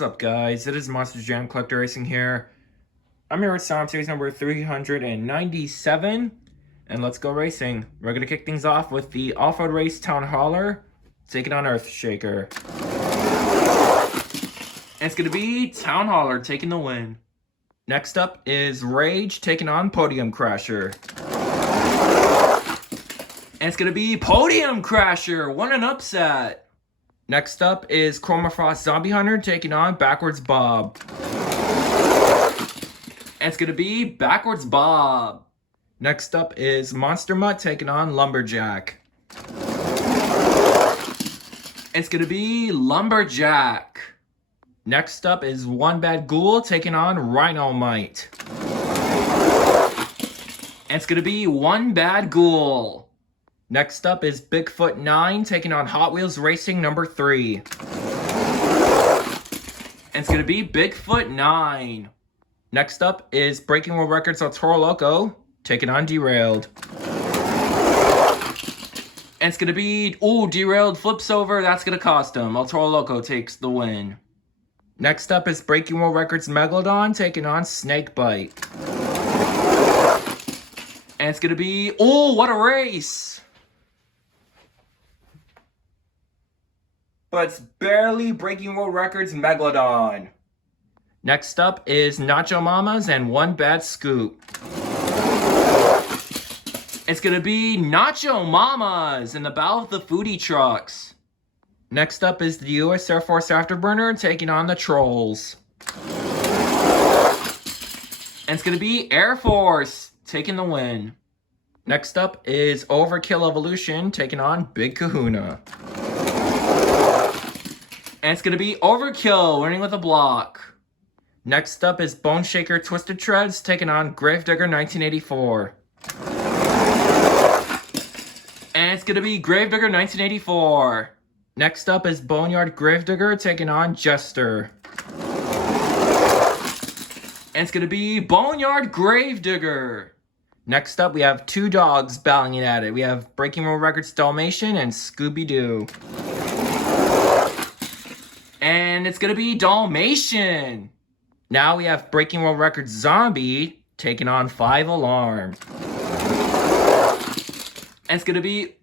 What's up, guys? It is Monster Jam Collector Racing here. I'm here with Sound Series number 397, and let's go racing. We're going to kick things off with the off-road race Town Hauler, taking on Earthshaker. And it's going to be Town Hauler taking the win. Next up is Rage taking on Podium Crasher. And it's going to be Podium Crasher, what an upset. Next up is Chroma Frost Zombie Hunter taking on Backwards Bob. And it's going to be Backwards Bob. Next up is Monster Mutt taking on Lumberjack. And it's going to be Lumberjack. Next up is One Bad Ghoul taking on Rhinomite. And it's going to be One Bad Ghoul. Next up is Bigfoot 9 taking on Hot Wheels Racing number 3. And it's going to be Bigfoot 9. Next up is Breaking World Records El Toro Loco taking on Derailed. And it's going to be, Derailed flips over, that's going to cost him. El Toro Loco takes the win. Next up is Breaking World Records Megalodon taking on Snakebite. And it's going to be, what a race! But it's barely Breaking World Records Megalodon. Next up is Nacho Mamas and One Bad Scoop. It's going to be Nacho Mamas in the Battle of the Foodie Trucks. Next up is the U.S. Air Force Afterburner taking on the Trolls. And it's going to be Air Force taking the win. Next up is Overkill Evolution taking on Big Kahuna. And it's going to be Overkill winning with a block. Next up is Bone Shaker Twisted Treads taking on Gravedigger 1984. And it's going to be Gravedigger 1984. Next up is Boneyard Gravedigger taking on Jester. And it's going to be Boneyard Gravedigger. Next up we have two dogs battling it at it. We have Breaking World Records Dalmatian and Scooby-Doo. And it's going to be Dalmatian. Now we have Breaking World Records Zombie taking on 5 Alarm. And it's going to be,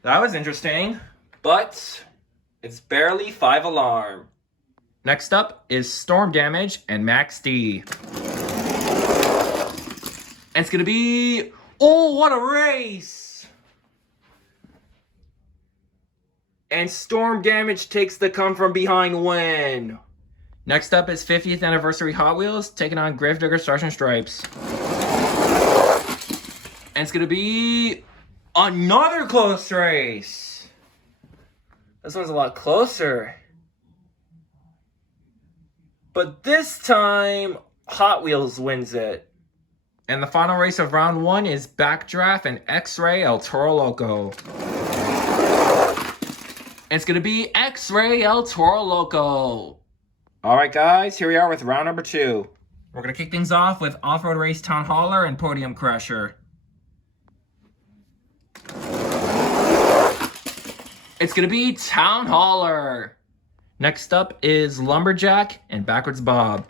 that was interesting. But it's barely 5 Alarm. Next up is Storm Damage and Max D. And it's going to be, what a race! And Storm Damage takes the come from behind win. Next up is 50th Anniversary Hot Wheels taking on Gravedigger Stars and Stripes. And it's going to be another close race. This one's a lot closer. But this time, Hot Wheels wins it. And the final race of round 1 is Backdraft and X-Ray El Toro Loco. It's going to be X-Ray El Toro Loco. Alright guys, here we are with round number 2. We're going to kick things off with Off-Road Race Town Hauler and Podium Crasher. It's going to be Town Hauler. Next up is Lumberjack and Backwards Bob.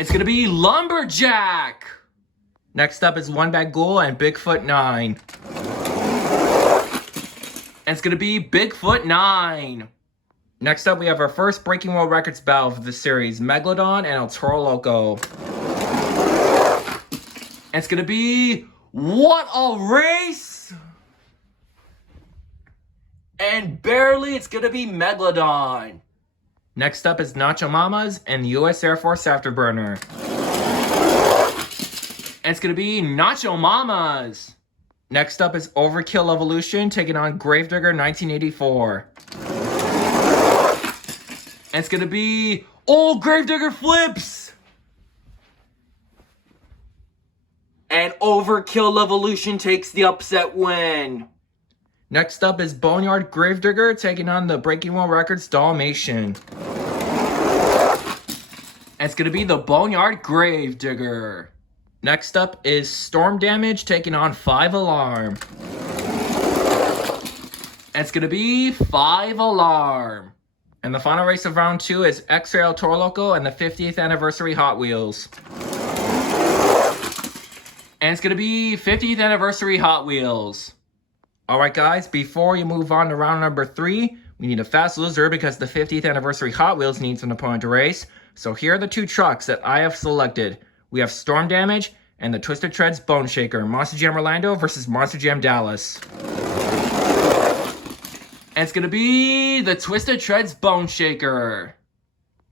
It's going to be Lumberjack. Next up is One Bad Ghoul and Bigfoot 9. And it's going to be Bigfoot 9. Next up, we have our first Breaking World Records battle for the series, Megalodon and El Toro Loco. And it's going to be, what a race! And barely, it's going to be Megalodon. Next up is Nacho Mamas and the U.S. Air Force Afterburner. And it's going to be Nacho Mamas. Next up is Overkill Evolution taking on Gravedigger 1984. And it's going to be, Gravedigger flips! And Overkill Evolution takes the upset win. Next up is Boneyard Gravedigger taking on the Breaking World Records Dalmatian. And it's going to be the Boneyard Gravedigger. Next up is Storm Damage taking on 5 Alarm. It's going to be 5 Alarm. And the final race of round 2 is X-Ray El Toro Loco and the 50th anniversary Hot Wheels. And it's going to be 50th anniversary Hot Wheels. Alright guys, before you move on to round number 3, we need a fast loser because the 50th anniversary Hot Wheels needs an opponent to race. So here are the 2 trucks that I have selected. We have Storm Damage and the Twisted Treads Bone Shaker. Monster Jam Orlando versus Monster Jam Dallas. And it's going to be the Twisted Treads Bone Shaker.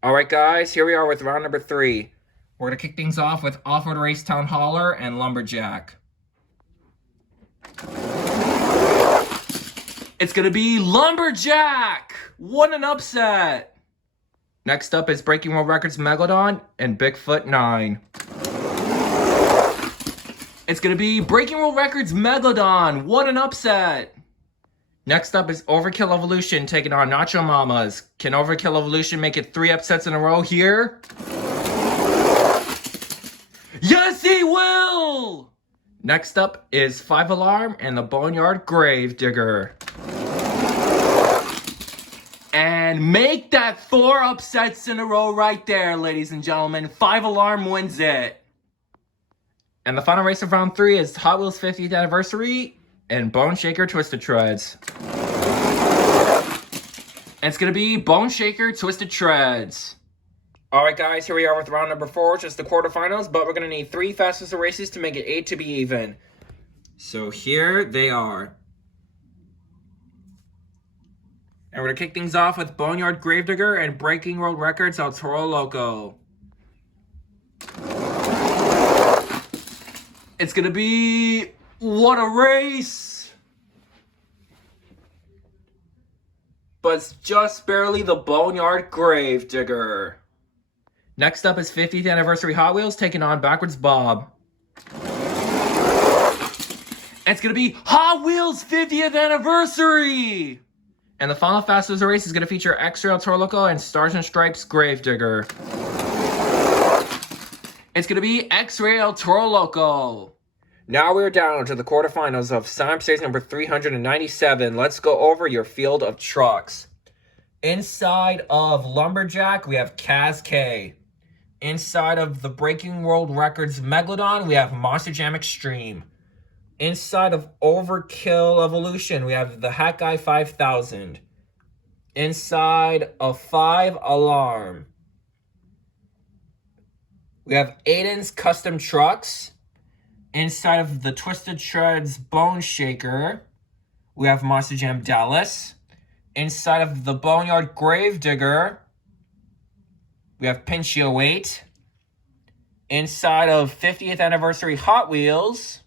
Alright guys, here we are with round number 3. We're going to kick things off with Off-Road Race Town Hauler and Lumberjack. It's going to be Lumberjack! What an upset! Next up is Breaking World Records Megalodon and Bigfoot 9. It's going to be Breaking World Records Megalodon. What an upset! Next up is Overkill Evolution taking on Nacho Mamas. Can Overkill Evolution make it 3 upsets in a row here? Yes, he will! Next up is 5 Alarm and the Boneyard Gravedigger. And make that 4 upsets in a row right there, ladies and gentlemen. 5 Alarm wins it. And the final race of round 3 is Hot Wheels 50th Anniversary and Bone Shaker Twisted Treads. And it's going to be Bone Shaker Twisted Treads. Alright guys, here we are with round number 4, which is the quarterfinals, but we're going to need 3 fastest races to make it 8 to be even. So here they are. And we're going to kick things off with Boneyard Gravedigger and Breaking World Records El Toro Loco. It's going to be... what a race! But it's just barely the Boneyard Gravedigger. Next up is 50th Anniversary Hot Wheels taking on Backwards Bob. And it's going to be Hot Wheels 50th Anniversary! And the final fastest race is going to feature X-Ray El Toro Loco and Stars and Stripes Gravedigger. It's going to be X-Ray El Toro Loco. Now we're down to the quarterfinals of Slam Series number 397. Let's go over your field of trucks. Inside of Lumberjack, we have Kaz K. Inside of the Breaking World Records Megalodon, we have Monster Jam Extreme. Inside of Overkill Evolution, we have the Hat Guy 5000. Inside of 5 Alarm, we have Aiden's Custom Trucks. Inside of the Twisted Treads Bone Shaker, we have Monster Jam Dallas. Inside of the Boneyard Gravedigger, we have Pinchio 8. Inside of 50th Anniversary Hot Wheels,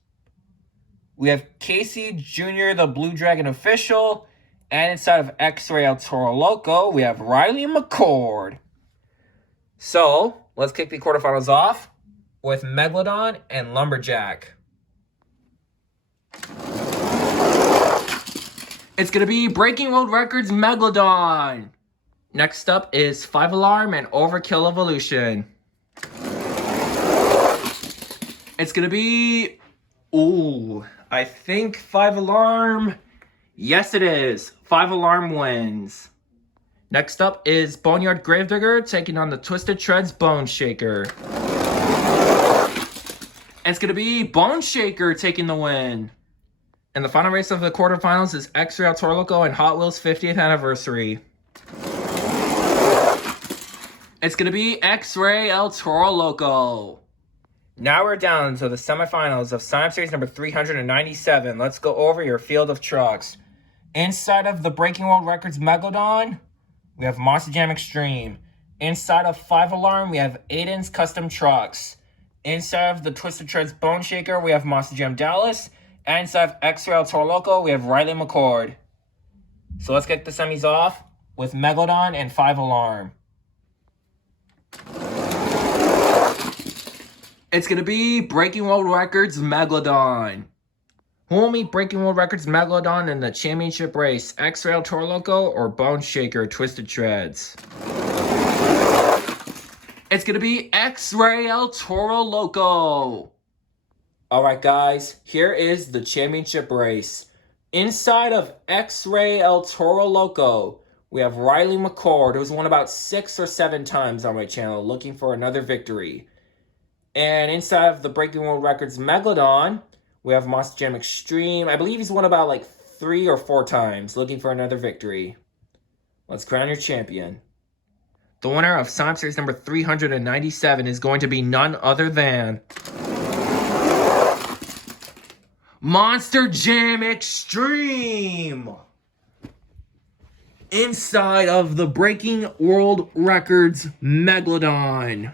we have Casey Jr., the Blue Dragon Official. And inside of X-Ray El Toro Loco, we have Riley McCord. So, let's kick the quarterfinals off with Megalodon and Lumberjack. It's going to be Breaking World Records Megalodon. Next up is 5 Alarm and Overkill Evolution. It's going to be... ooh, I think 5 Alarm. Yes, it is. 5 Alarm wins. Next up is Boneyard Gravedigger taking on the Twisted Treads Bone Shaker. And it's going to be Bone Shaker taking the win. And the final race of the quarterfinals is X-Ray El Toro Loco and Hot Wheels 50th Anniversary. It's going to be X-Ray El Toro Loco. Now we're down to the semifinals of Slam Series number 397. Let's go over your field of trucks. Inside of the Breaking World Records Megalodon, we have Monster Jam Extreme. Inside of 5 Alarm, we have Aiden's Custom Trucks. Inside of the Twisted Treads Bone Shaker, we have Monster Jam Dallas. And inside of X-Ray El Toro Loco, we have Riley McCord. So let's get the semis off with Megalodon and 5 Alarm. It's going to be Breaking World Records Megalodon. Who will meet Breaking World Records Megalodon in the championship race? X-Ray El Toro Loco or Bone Shaker Twisted Treads? It's going to be X-Ray El Toro Loco. Alright guys, here is the championship race. Inside of X-Ray El Toro Loco, we have Riley McCord, who's won about 6 or 7 times on my channel, looking for another victory. And inside of the Breaking World Records Megalodon, we have Monster Jam Extreme. I believe he's won about like 3 or 4 times, looking for another victory. Let's crown your champion. The winner of Sonic Series number 397 is going to be none other than Monster Jam Extreme! Inside of the Breaking World Records Megalodon.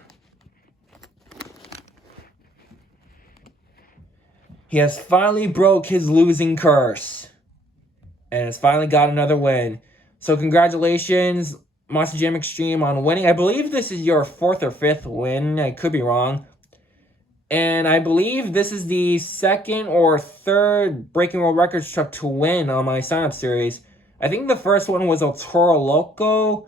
He has finally broke his losing curse. And has finally got another win. So congratulations, Monster Jam Extreme, on winning. I believe this is your 4th or 5th win. I could be wrong. And I believe this is the 2nd or 3rd Breaking World Records truck to win on my sign-up series. I think the first one was El Toro Loco.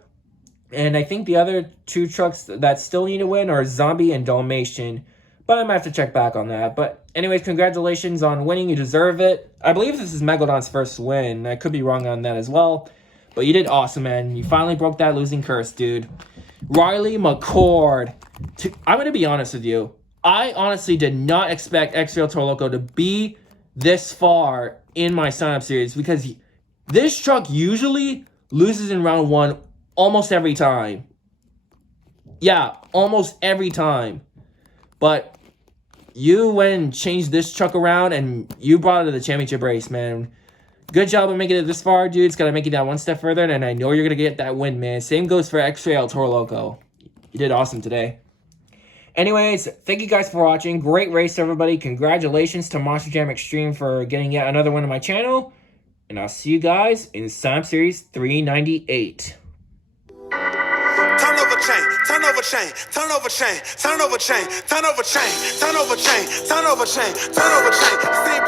And I think the other 2 trucks that still need to win are Zombie and Dalmatian. But I might have to check back on that. But anyways, congratulations on winning. You deserve it. I believe this is Megalodon's first win. I could be wrong on that as well. But you did awesome, man. You finally broke that losing curse, dude. Riley McCord. I'm going to be honest with you. I honestly did not expect X-Ray Toro Loco to be this far in my sign-up series. Because this truck usually loses in round 1 almost every time. Yeah, almost every time. But you went and changed this truck around, and you brought it to the championship race, man. Good job of making it this far, dude. It's got to make it that one step further, and I know you're going to get that win, man. Same goes for X-Ray El Toro Loco. You did awesome today. Anyways, thank you guys for watching. Great race, everybody. Congratulations to Monster Jam Extreme for getting yet another win on my channel. And I'll see you guys in Sonic Series 398. Turn over chain, turn over chain, turn over chain, turn over chain, turn over chain, turn over chain, turn over chain, turn over chain.